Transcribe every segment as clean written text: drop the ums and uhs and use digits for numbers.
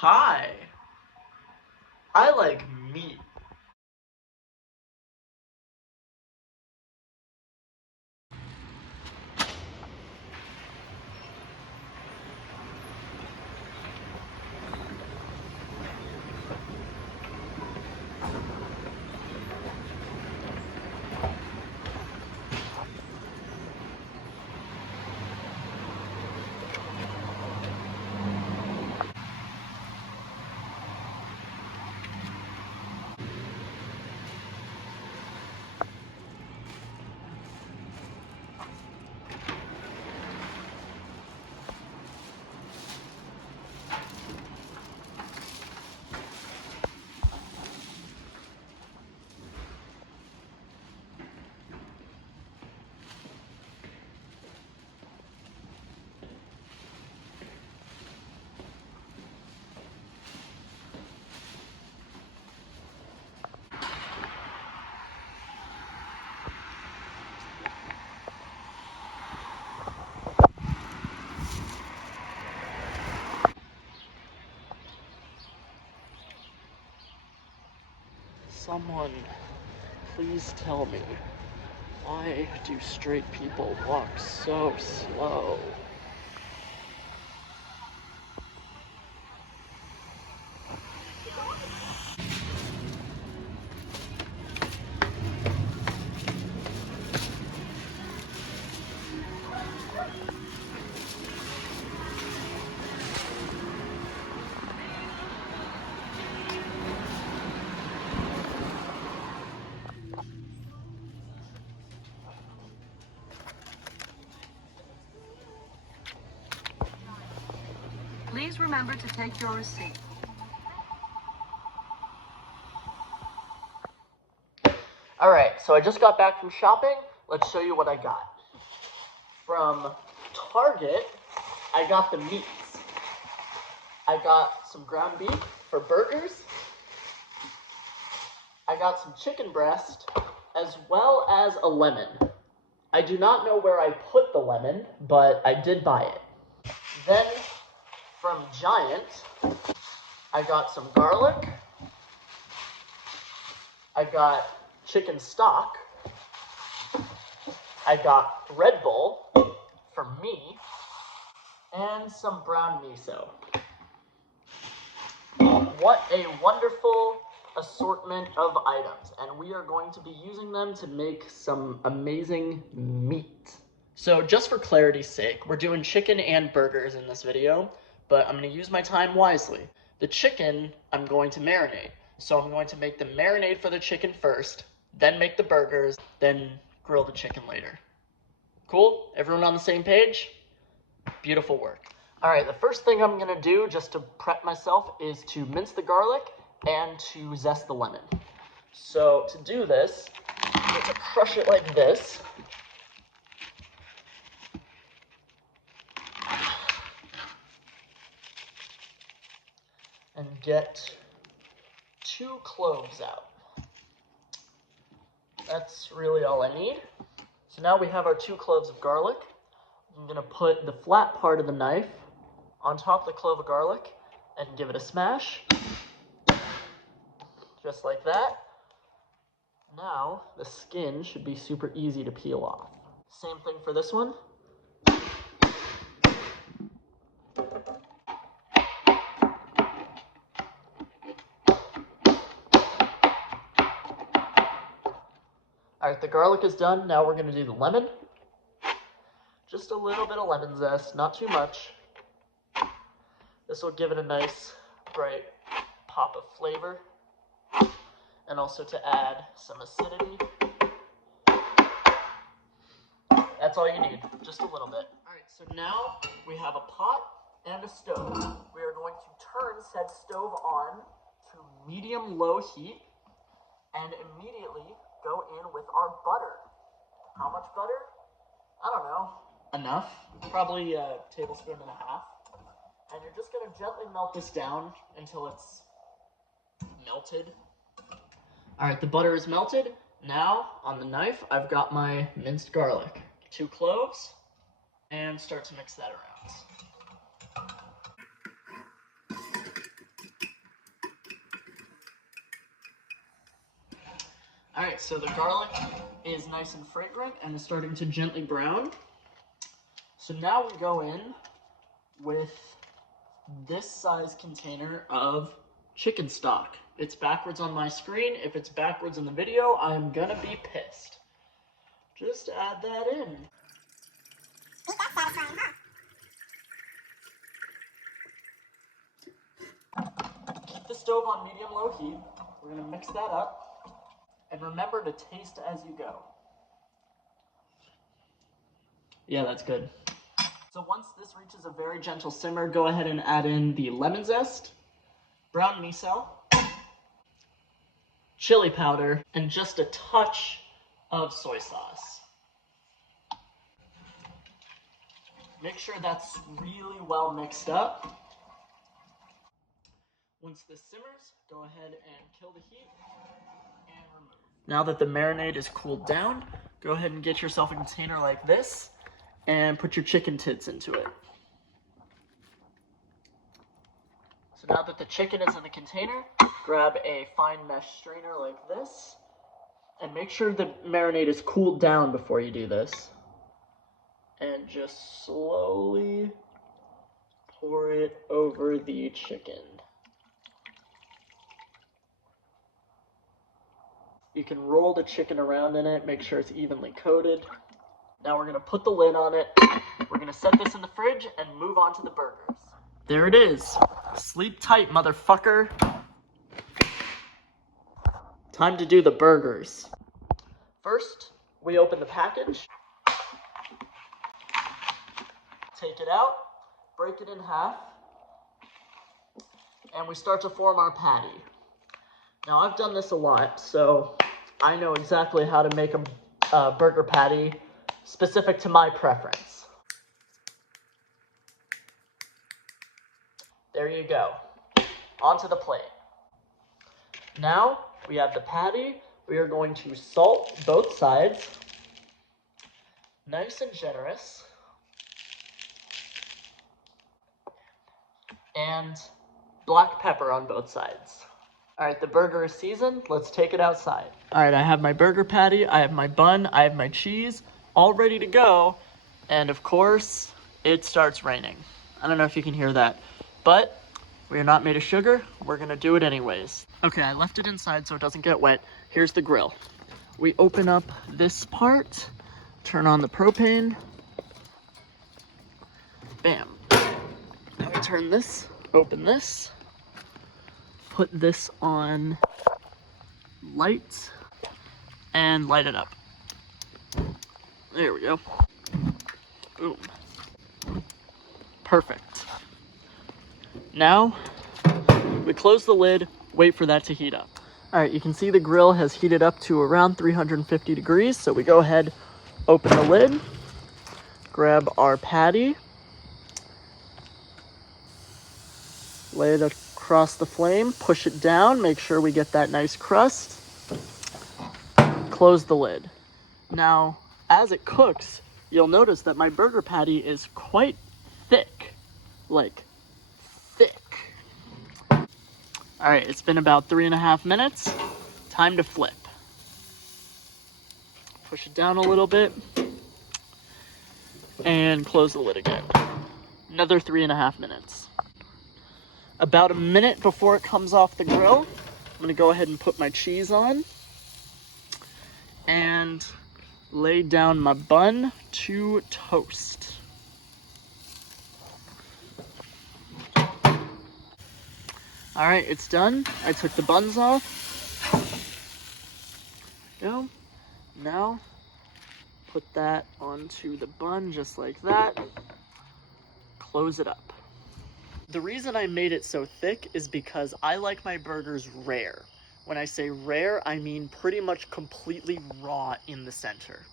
Hi. I like meat. Someone, please tell me, why do straight people walk so slow? Please remember to take your receipt. Alright, so I just got back from shopping. Let's show you what I got. From Target, I got the meats. I got some ground beef for burgers. I got some chicken breast, as well as a lemon. I do not know where I put the lemon, but I did buy it. Then, from Giant, I got some garlic. I got chicken stock. I got Red Bull for me, and some brown miso. What a wonderful assortment of items, and we are going to be using them to make some amazing meat. So just for clarity's sake, we're doing chicken and burgers in this video, but I'm going to use my time wisely. The chicken, I'm going to marinate. So I'm going to make the marinade for the chicken first, then make the burgers, then grill the chicken later. Cool? Everyone on the same page? Beautiful work. All right, the first thing I'm gonna do just to prep myself is to mince the garlic and to zest the lemon. So to do this, I'm going to crush it like this. And get 2 cloves out. That's really all I need. So now we have our 2 cloves of garlic. I'm gonna put the flat part of the knife on top of the clove of garlic and give it a smash. Just like that. Now the skin should be super easy to peel off. Same thing for this one. All right, the garlic is done. Now we're gonna do the lemon. Just a little bit of lemon zest, not too much. This will give it a nice, bright pop of flavor. And also to add some acidity. That's all you need, just a little bit. All right, so now we have a pot and a stove. We are going to turn said stove on to medium-low heat and immediately go in with our butter. How much butter? I don't know. Enough. Probably a tablespoon and a half. And you're just gonna gently melt this down until it's melted. All right, the butter is melted. Now, on the knife, I've got my minced garlic. 2 cloves, and start to mix that around. Alright, so the garlic is nice and fragrant and is starting to gently brown. So now we go in with this size container of chicken stock. It's backwards on my screen. If it's backwards in the video, I am gonna be pissed. Just add that in. Keep the stove on medium-low heat. We're gonna mix that up. And remember to taste as you go. Yeah, that's good. So once this reaches a very gentle simmer, go ahead and add in the lemon zest, brown miso, chili powder, and just a touch of soy sauce. Make sure that's really well mixed up. Once this simmers, go ahead and kill the heat and remove. Now that the marinade is cooled down, go ahead and get yourself a container like this and put your chicken tits into it. So now that the chicken is in the container, grab a fine mesh strainer like this and make sure the marinade is cooled down before you do this. And just slowly pour it over the chicken. You can roll the chicken around in it, make sure it's evenly coated. Now we're gonna put the lid on it. We're gonna set this in the fridge and move on to the burgers. There it is. Sleep tight, motherfucker. Time to do the burgers. First, we open the package. Take it out, break it in half, and we start to form our patty. Now I've done this a lot, so I know exactly how to make a burger patty specific to my preference. There you go. Onto the plate. Now we have the patty. We are going to salt both sides. Nice and generous. And black pepper on both sides. All right, the burger is seasoned. Let's take it outside. All right, I have my burger patty, I have my bun, I have my cheese, all ready to go. And of course, it starts raining. I don't know if you can hear that, but we are not made of sugar. We're gonna do it anyways. Okay, I left it inside so it doesn't get wet. Here's the grill. We open up this part, turn on the propane. Bam. Now we turn this, open this. Put this on light and light it up. There we go. Boom. Perfect. Now we close the lid, wait for that to heat up. All right, you can see the grill has heated up to around 350 degrees. So we go ahead, open the lid, grab our patty, lay it across the flame, push it down, make sure we get that nice crust. Close the lid. Now, as it cooks, you'll notice that my burger patty is quite thick. Like, thick. All right, it's been about 3.5 minutes. Time to flip. Push it down a little bit. And close the lid again. Another 3.5 minutes. About a minute before it comes off the grill, I'm gonna go ahead and put my cheese on and lay down my bun to toast. All right, it's done. I took the buns off. Go. Now, put that onto the bun just like that. Close it up. The reason I made it so thick is because I like my burgers rare. When I say rare, I mean pretty much completely raw in the center.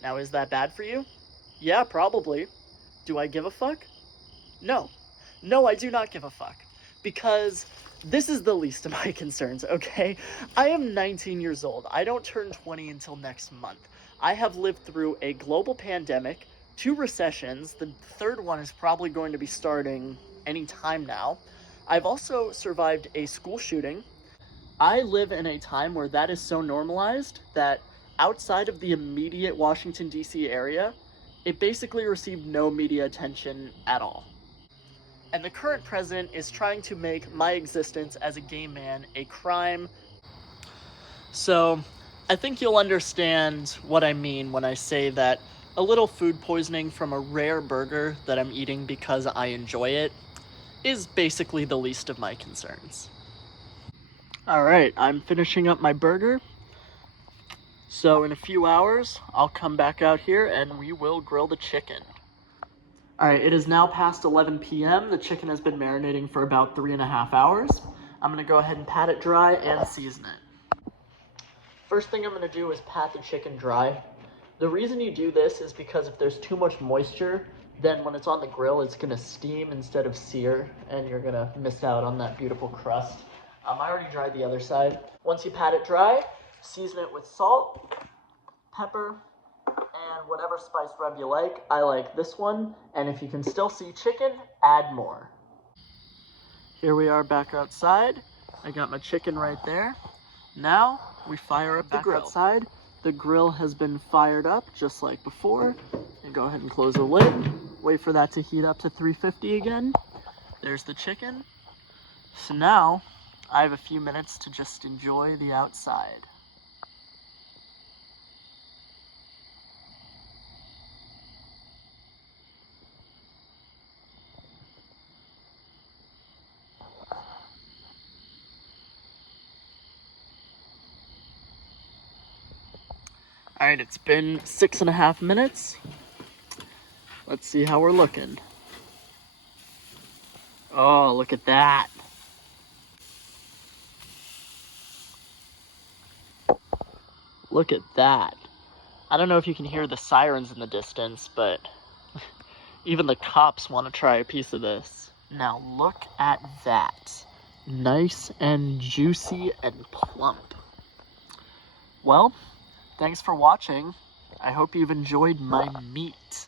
Now, is that bad for you? Yeah, probably. Do I give a fuck? No. No, I do not give a fuck. Because this is the least of my concerns, okay? I am 19 years old. I don't turn 20 until next month. I have lived through a global pandemic, 2 recessions. The third one is probably going to be starting any time now. I've also survived a school shooting. I live in a time where that is so normalized that outside of the immediate Washington, D.C. area, it basically received no media attention at all. And the current president is trying to make my existence as a gay man a crime. So I think you'll understand what I mean when I say that a little food poisoning from a rare burger that I'm eating because I enjoy it is basically the least of my concerns. Alright, I'm finishing up my burger. So in a few hours, I'll come back out here and we will grill the chicken. Alright, it is now past 11 p.m. The chicken has been marinating for about 3.5 hours. I'm going to go ahead and pat it dry and season it. First thing I'm going to do is pat the chicken dry. The reason you do this is because if there's too much moisture, then when it's on the grill, it's going to steam instead of sear, and you're going to miss out on that beautiful crust. I already dried the other side. Once you pat it dry, season it with salt, pepper, and whatever spice rub you like. I like this one, and if you can still see chicken, add more. Here we are back outside. I got my chicken right there. Now, we fire up the grill. Outside, the grill has been fired up just like before. And go ahead and close the lid. Wait for that to heat up to 350 again. There's the chicken. So now, I have a few minutes to just enjoy the outside. Alright, it's been 6.5 minutes. Let's see how we're looking. Oh, look at that. Look at that. I don't know if you can hear the sirens in the distance, but even the cops want to try a piece of this. Now look at that. Nice and juicy and plump. Well, thanks for watching. I hope you've enjoyed my meat.